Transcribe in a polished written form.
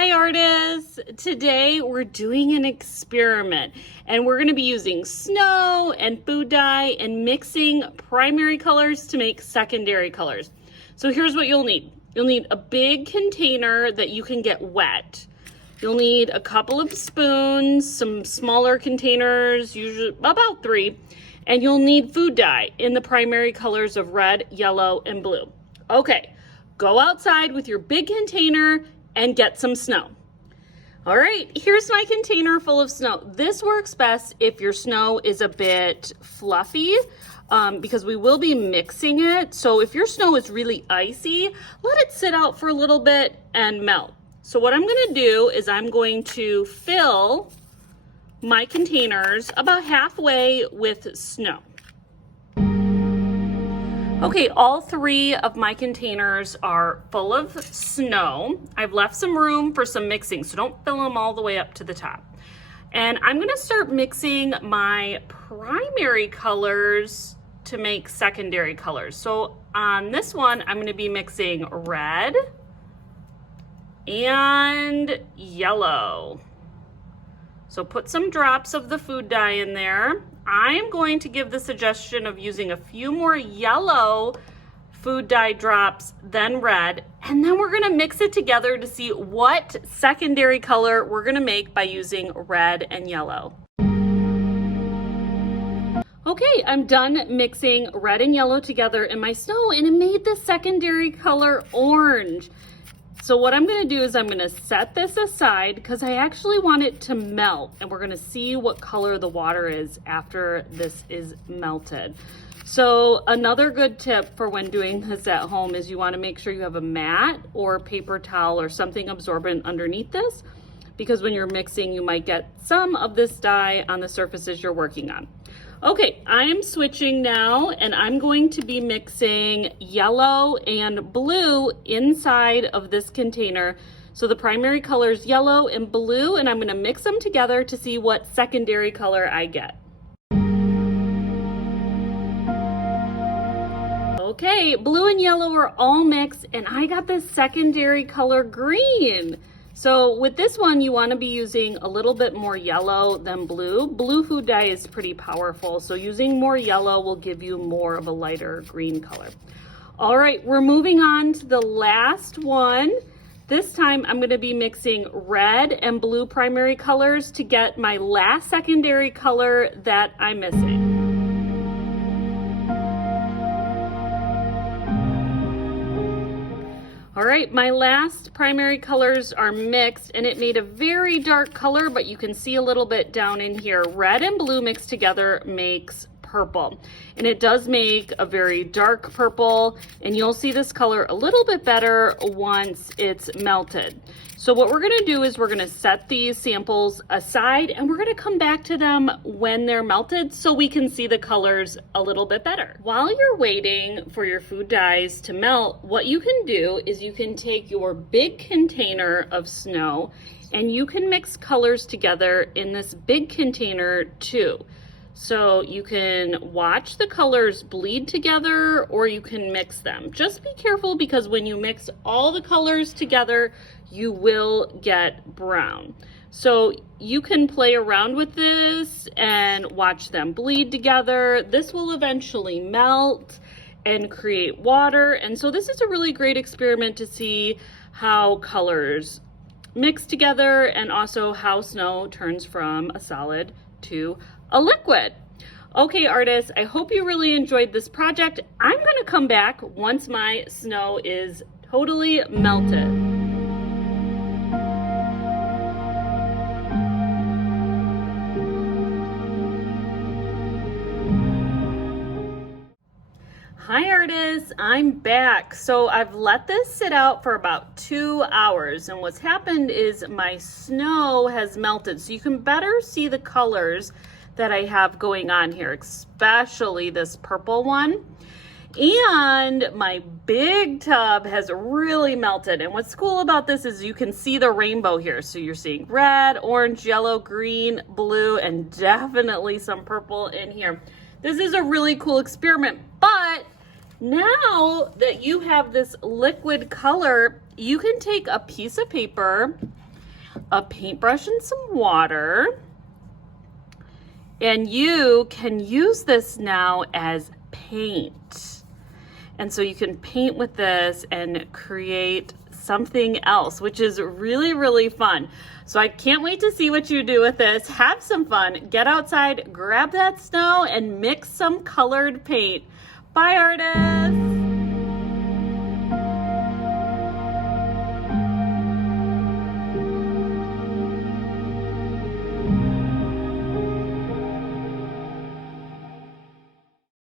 Hi artists! Today we're doing an experiment and we're going to be using snow and food dye and mixing primary colors to make secondary colors. So here's what you'll need. You'll need a big container that you can get wet. You'll need a couple of spoons, some smaller containers, usually about 3, and you'll need food dye in the primary colors of red, yellow, and blue. Okay, go outside with your big container and get some snow. All right, here's my container full of snow. This works best if your snow is a bit fluffy because we will be mixing it. So if your snow is really icy, let it sit out for a little bit and melt. So what I'm gonna do is I'm going to fill my containers about halfway with snow. Okay, all 3 of my containers are full of snow. I've left some room for some mixing, so don't fill them all the way up to the top. And I'm gonna start mixing my primary colors to make secondary colors. So on this one, I'm gonna be mixing red and yellow. So put some drops of the food dye in there. I'm going to give the suggestion of using a few more yellow food dye drops than red, and then we're gonna mix it together to see what secondary color we're gonna make by using red and yellow. Okay, I'm done mixing red and yellow together in my snow, and it made the secondary color orange. So what I'm gonna do is I'm gonna set this aside because I actually want it to melt, and we're gonna see what color the water is after this is melted. So another good tip for when doing this at home is you wanna make sure you have a mat or paper towel or something absorbent underneath this, because when you're mixing, you might get some of this dye on the surfaces you're working on. Okay, I'm switching now, and I'm going to be mixing yellow and blue inside of this container. So the primary color is yellow and blue, and I'm gonna mix them together to see what secondary color I get. Okay, blue and yellow are all mixed, and I got this secondary color green. So with this one, you want to be using a little bit more yellow than blue. Blue food dye is pretty powerful, so using more yellow will give you more of a lighter green color. All right, we're moving on to the last one. This time I'm going to be mixing red and blue primary colors to get my last secondary color that I'm missing. All right, my last primary colors are mixed, and it made a very dark color, but you can see a little bit down in here. Red and blue mixed together makes purple, and it does make a very dark purple, and you'll see this color a little bit better once it's melted. So what we're gonna do is we're gonna set these samples aside, and we're gonna come back to them when they're melted so we can see the colors a little bit better. While you're waiting for your food dyes to melt, what you can do is you can take your big container of snow and you can mix colors together in this big container too. So you can watch the colors bleed together or you can mix them. Just be careful because when you mix all the colors together, you will get brown. So you can play around with this and watch them bleed together. This will eventually melt and create water. And so this is a really great experiment to see how colors mix together and also how snow turns from a solid to a liquid. Okay, artists, I hope you really enjoyed this project. I'm gonna come back once my snow is totally melted. Hi artists, I'm back. So I've let this sit out for about 2 hours, and what's happened is my snow has melted. So you can better see the colors that I have going on here, especially this purple one. And my big tub has really melted. And what's cool about this is you can see the rainbow here. So you're seeing red, orange, yellow, green, blue, and definitely some purple in here. This is a really cool experiment, but now that you have this liquid color, you can take a piece of paper a paintbrush and some water. And you can use this now as paint. And so you can paint with this and create something else, which is really, really fun. So I can't wait to see what you do with this. Have some fun, get outside, grab that snow, and mix some colored paint. Bye, artists.